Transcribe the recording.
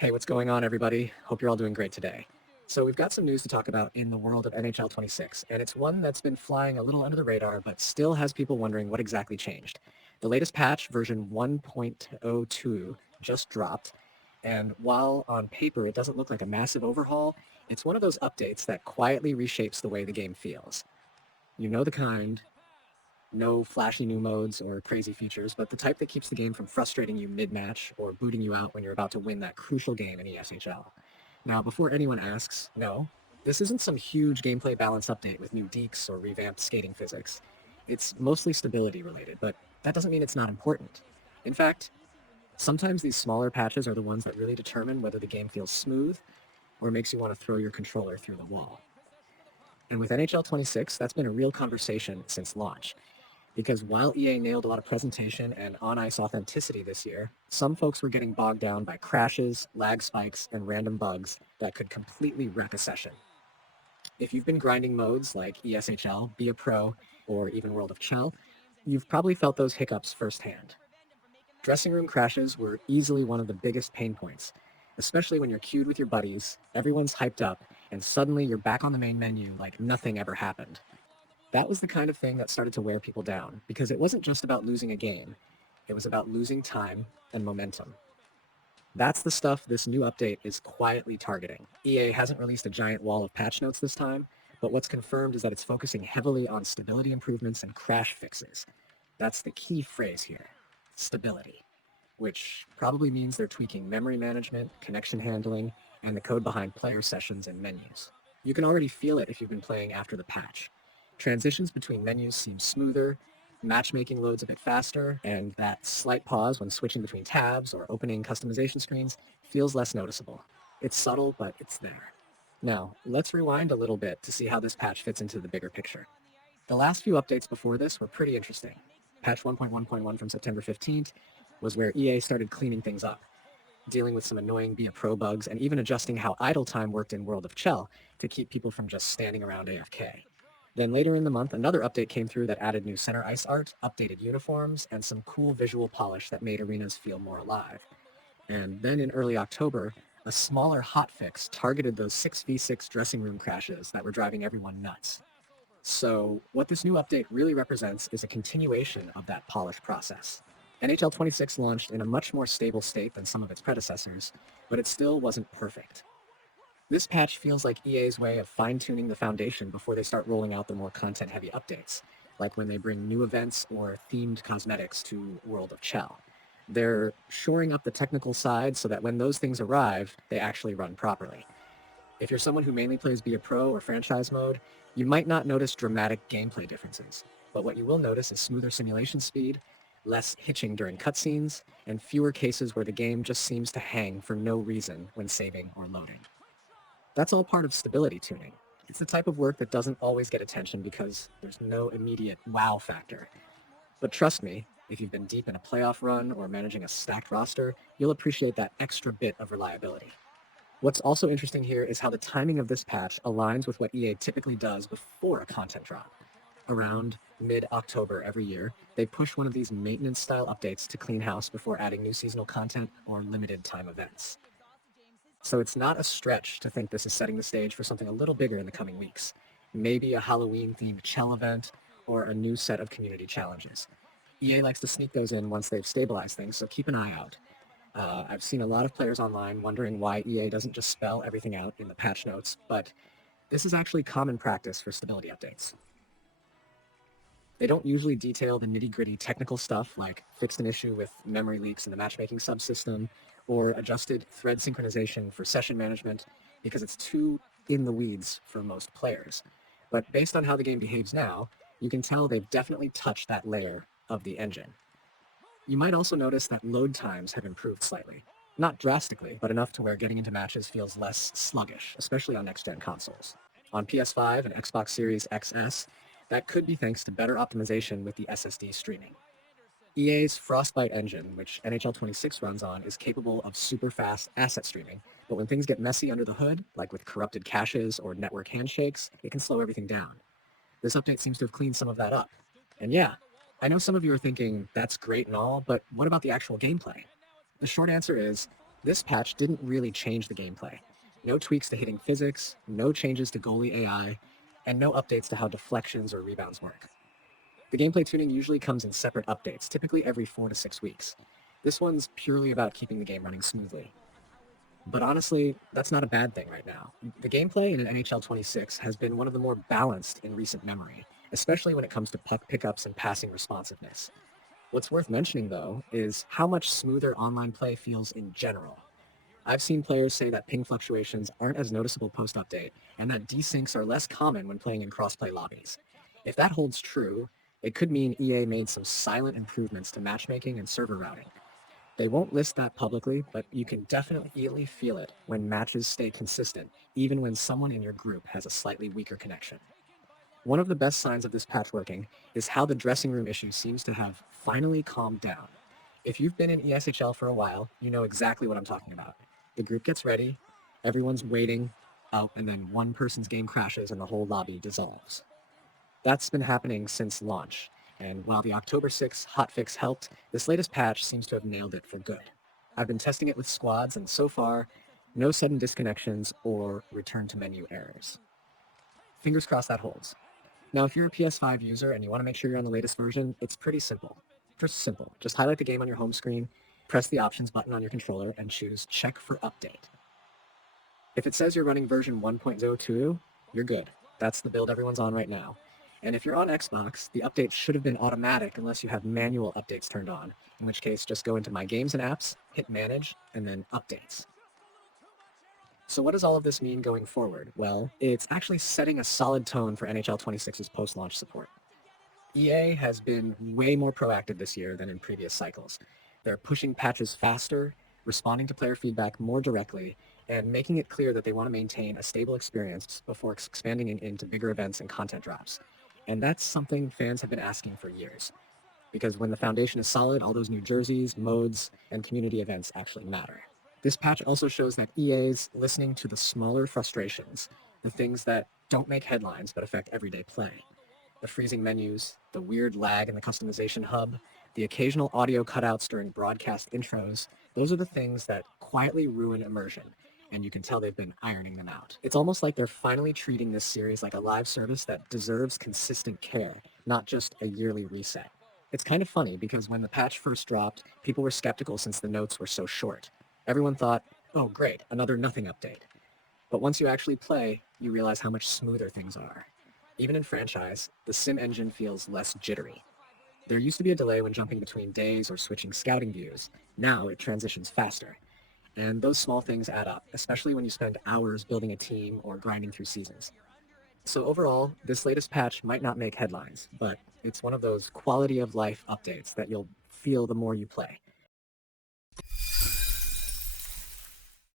Hey, what's going on, everybody? Hope you're all doing great today. So we've got some news to talk about in the world of NHL 26, and it's one that's been flying a little under the radar, but still has people wondering what exactly changed. The latest patch, version 1.02, just dropped, and while on paper it doesn't look like a massive overhaul, it's one of those updates that quietly reshapes the way the game feels. You know the kind, no flashy new modes or crazy features, but the type that keeps the game from frustrating you mid-match or booting you out when you're about to win that crucial game in ESHL. Now, before anyone asks, no, this isn't some huge gameplay balance update with new deeks or revamped skating physics. It's mostly stability related, but that doesn't mean it's not important. In fact, sometimes these smaller patches are the ones that really determine whether the game feels smooth or makes you want to throw your controller through the wall. And with NHL 26, that's been a real conversation since launch. Because while EA nailed a lot of presentation and on-ice authenticity this year, some folks were getting bogged down by crashes, lag spikes, and random bugs that could completely wreck a session. If you've been grinding modes like ESHL, Be a Pro, or even World of Chell, you've probably felt those hiccups firsthand. Dressing room crashes were easily one of the biggest pain points, especially when you're queued with your buddies, everyone's hyped up, and suddenly you're back on the main menu like nothing ever happened. That was the kind of thing that started to wear people down, because it wasn't just about losing a game, it was about losing time and momentum. That's the stuff this new update is quietly targeting. EA hasn't released a giant wall of patch notes this time, but what's confirmed is that it's focusing heavily on stability improvements and crash fixes. That's the key phrase here, stability, which probably means they're tweaking memory management, connection handling, and the code behind player sessions and menus. You can already feel it if you've been playing after the patch. Transitions between menus seem smoother, matchmaking loads a bit faster, and that slight pause when switching between tabs or opening customization screens feels less noticeable. It's subtle, but it's there. Now, let's rewind a little bit to see how this patch fits into the bigger picture. The last few updates before this were pretty interesting. Patch 1.1.1 from September 15th was where EA started cleaning things up, dealing with some annoying Be a Pro bugs, and even adjusting how idle time worked in World of Chell to keep people from just standing around AFK. Then later in the month, another update came through that added new center ice art, updated uniforms, and some cool visual polish that made arenas feel more alive. And then in early October, a smaller hotfix targeted those 6v6 dressing room crashes that were driving everyone nuts. So what this new update really represents is a continuation of that polish process. NHL 26 launched in a much more stable state than some of its predecessors, but it still wasn't perfect. This patch feels like EA's way of fine-tuning the foundation before they start rolling out the more content-heavy updates, like when they bring new events or themed cosmetics to World of Chell. They're shoring up the technical side so that when those things arrive, they actually run properly. If you're someone who mainly plays Be a Pro or franchise mode, you might not notice dramatic gameplay differences, but what you will notice is smoother simulation speed, less hitching during cutscenes, and fewer cases where the game just seems to hang for no reason when saving or loading. That's all part of stability tuning. It's the type of work that doesn't always get attention because there's no immediate wow factor. But trust me, if you've been deep in a playoff run or managing a stacked roster, you'll appreciate that extra bit of reliability. What's also interesting here is how the timing of this patch aligns with what EA typically does before a content drop. Around mid-October every year, they push one of these maintenance-style updates to clean house before adding new seasonal content or limited-time events. So it's not a stretch to think this is setting the stage for something a little bigger in the coming weeks. Maybe a Halloween-themed Chell event or a new set of community challenges. EA likes to sneak those in once they've stabilized things, so keep an eye out. I've seen a lot of players online wondering why EA doesn't just spell everything out in the patch notes, but this is actually common practice for stability updates. They don't usually detail the nitty-gritty technical stuff like fixed an issue with memory leaks in the matchmaking subsystem or adjusted thread synchronization for session management because it's too in the weeds for most players. But based on how the game behaves now, you can tell they've definitely touched that layer of the engine. You might also notice that load times have improved slightly. Not drastically, but enough to where getting into matches feels less sluggish, especially on next-gen consoles. On PS5 and Xbox Series XS, that could be thanks to better optimization with the SSD streaming. EA's Frostbite engine, which NHL 26 runs on, is capable of super fast asset streaming, but when things get messy under the hood, like with corrupted caches or network handshakes, it can slow everything down. This update seems to have cleaned some of that up. And yeah, I know some of you are thinking, that's great and all, but what about the actual gameplay? The short answer is, This patch didn't really change the gameplay. No tweaks to hitting physics, no changes to goalie AI, and no updates to how deflections or rebounds work. The gameplay tuning usually comes in separate updates, typically every 4 to 6 weeks. This one's purely about keeping the game running smoothly. But honestly, that's not a bad thing right now. The gameplay in NHL 26 has been one of the more balanced in recent memory, especially when it comes to puck pickups and passing responsiveness. What's worth mentioning, though, is how much smoother online play feels in general. I've seen players say that ping fluctuations aren't as noticeable post-update, and that desyncs are less common when playing in cross-play lobbies. If that holds true, it could mean EA made some silent improvements to matchmaking and server routing. They won't list that publicly, but you can definitely feel it when matches stay consistent, even when someone in your group has a slightly weaker connection. One of the best signs of this patch working is how the dressing room issue seems to have finally calmed down. If you've been in ESHL for a while, you know exactly what I'm talking about. The group gets ready, everyone's waiting, and then one person's game crashes and the whole lobby dissolves. That's been happening since launch, and while the October 6th hotfix helped, this latest patch seems to have nailed it for good. I've been testing it with squads, and so far, no sudden disconnections or return to menu errors. Fingers crossed that holds. Now, if you're a PS5 user and you want to make sure you're on the latest version, it's pretty simple. Just simple. Just highlight the game on your home screen, press the options button on your controller, and choose Check for Update. If it says you're running version 1.02, you're good. That's the build everyone's on right now. And if you're on Xbox, the updates should have been automatic unless you have manual updates turned on, in which case just go into My Games and Apps, hit Manage, and then Updates. So what does all of this mean going forward? Well, it's actually setting a solid tone for NHL 26's post-launch support. EA has been way more proactive this year than in previous cycles. They're pushing patches faster, responding to player feedback more directly, and making it clear that they want to maintain a stable experience before expanding into bigger events and content drops. And that's something fans have been asking for years. Because when the foundation is solid, all those new jerseys, modes, and community events actually matter. This patch also shows that EA's listening to the smaller frustrations, the things that don't make headlines but affect everyday play. The freezing menus, the weird lag in the customization hub, the occasional audio cutouts during broadcast intros, those are the things that quietly ruin immersion, and you can tell they've been ironing them out. It's almost like they're finally treating this series like a live service that deserves consistent care, not just a yearly reset. It's kind of funny because when the patch first dropped, people were skeptical since the notes were so short. Everyone thought, oh great, another nothing update. But once you actually play, you realize how much smoother things are. Even in franchise, the sim engine feels less jittery. There used to be a delay when jumping between days or switching scouting views. Now it transitions faster. And those small things add up, especially when you spend hours building a team or grinding through seasons. So overall, this latest patch might not make headlines, but it's one of those quality of life updates that you'll feel the more you play.